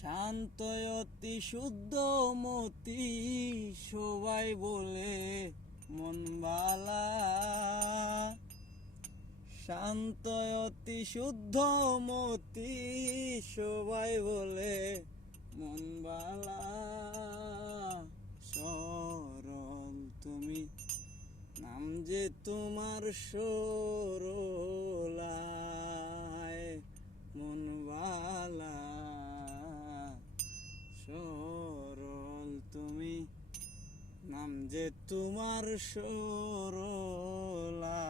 শান্ত অতি শুদ্ধ মতি সবাই বলে মন বালা। শান্ত অতি শুদ্ধ মতি সবাই বলে মন বালা। সরল তুমি নাম যে তোমার সরলায় মন বালা। সরল তুমি নাম যে তোমার সরলা।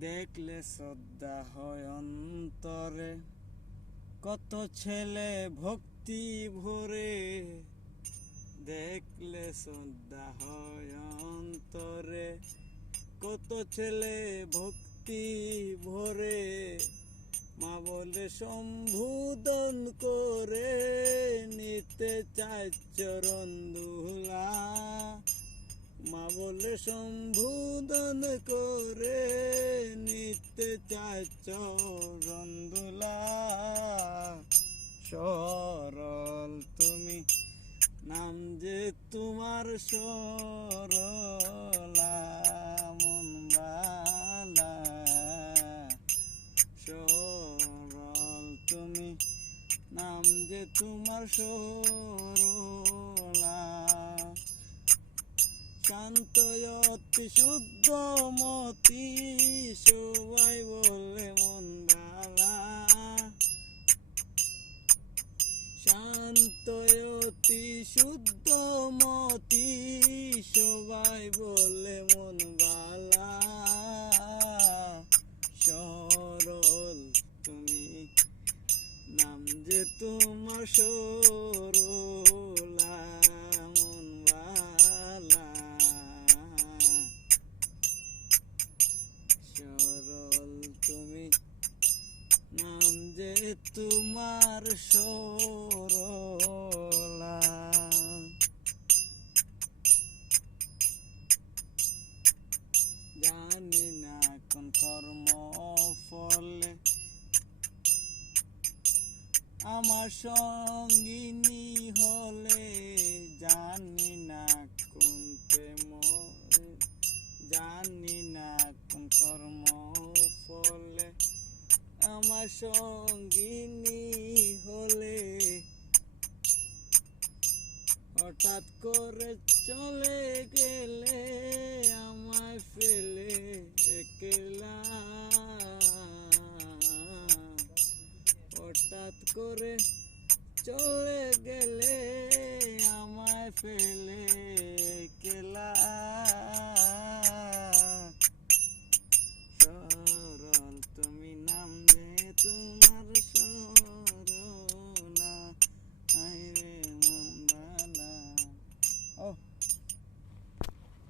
দেখলে শ্রদ্ধা হয় অন্তরে, কত ছেলে ভক্তি ভরে। দেখলে শ্রদ্ধা হয় অন্তরে, কত ছেলে ভক্তি ভরে। মা বলে সম্বোধন করে নিতে চায় চরণ দুলা। মা বলে সম্বোধন করে নিতে চায় চরণ দুলা। সরল তুমি নাম যে তোমার সরলা মন বালা। সরল তুমি নাম যে তোমার সরলা। শান্ত অতি শুদ্ধ মতি সবাই বলে মন বালা। শান্ত অতি শুদ্ধ মতি সবাই বলে মন বালা। সরল তুমি নাম যে তোমার সরলা মন বালা। সরল তুমি নাম যে তোমার সরলা। জানি না কোন কর্ম ফলে আমার সঙ্গিনী হলে। জানি না কোন প্রেম, জানি না কোন কর্ম ফলে আমার সঙ্গিনী হলে। হঠাৎ করে চলে গেলে আমায় ফেলে একলা। হঠাৎ করে চলে গেলে